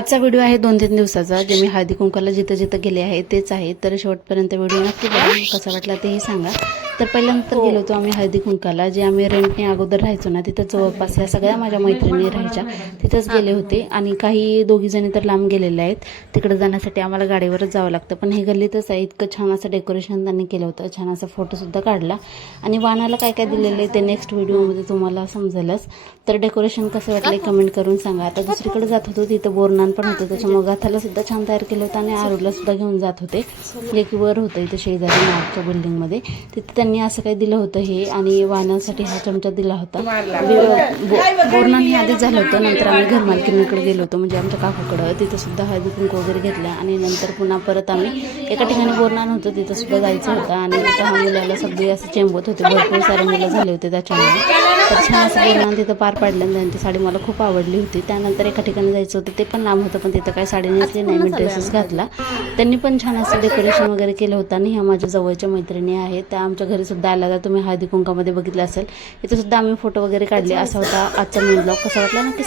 आजचा व्हिडिओ आहे 2-3 दिवसाचा, जे मी हळदी कुंकाला जिथं जिथं गेले आहे तेच आहे. तर शेवटपर्यंत व्हिडिओ नक्की बघा, कसा वाटला तेही सांगा. तर पहिल्यांदा गेलो होतो आम्ही हळदी कुंकाला, जे आम्ही रेंटने अगोदर राहायचो ना, तिथं जवळपास या सगळ्या माझ्या मैत्रिणी राहायच्या, तिथंच गेले होते. आणि काही दोघीजणी तर लांब गेलेल्या आहेत, तिकडे जाण्यासाठी आम्हाला गाडीवरच जावं लागतं. पण हे गल्लीतच आहे. इतकं छान असं डेकोरेशन त्यांनी केलं होतं, छान असा फोटोसुद्धा काढला. आणि वाणाला काय काय दिलेलं आहे ते नेक्स्ट व्हिडिओमध्ये तुम्हाला समजेलच. तर डेकोरेशन कसं वाटलं कमेंट करून सांगा. आता दुसरीकडे जात होतो, तिथं बोरनान पण होतं, त्याच्यामुळे गाथाला सुद्धा छान तयार केलं होतं. आणि आरूला सुद्धा घेऊन जात होते. लेकीवर होतं इथं शेजारी मागच्या बिल्डिंगमध्ये, तिथे त्यांनी असं काही दिलं होतं हे. आणि वाहनासाठी हा चमचा दिला होता. बोरनान हे आधीच झालं होतं. नंतर आम्ही घरमालकीणीकडे गेलो होतो, म्हणजे आमच्या काकूकडं. तिथं सुद्धा हळदी कुंकू वगैरे घेतला. आणि नंतर पुन्हा परत आम्ही एका ठिकाणी बोरनान होतं, तिथं सुद्धा जायचं होतं. आणि तिथं हा मुलाला सगळी असं चेंबत होते, भरपूर सारे मुलं झाले होते त्याच्यामुळे. तर छान असं बोरनान तिथं पार पाडलं. आणि त्यांची साडी मला खूप आवडली होती. त्यानंतर एका ठिकाणी जायचं होतं, ते पण लांब होतं, पण तिथं काही साडी नेसली नाही, मी ड्रेसेस घातला. त्यांनी पण छान असं डेकोरेशन वगैरे केलं होतं. आणि ह्या माझ्या जवळच्या मैत्रिणी आहेत, त्या आमच्या घरी सुद्धा आल्या. तर तुम्ही हळदी कुंकामध्ये बघितलं असेल, इथं सुद्धा आम्ही फोटो वगैरे काढले. असा होता आजचा मेन ब्लॉग. कसा वाटला नक्की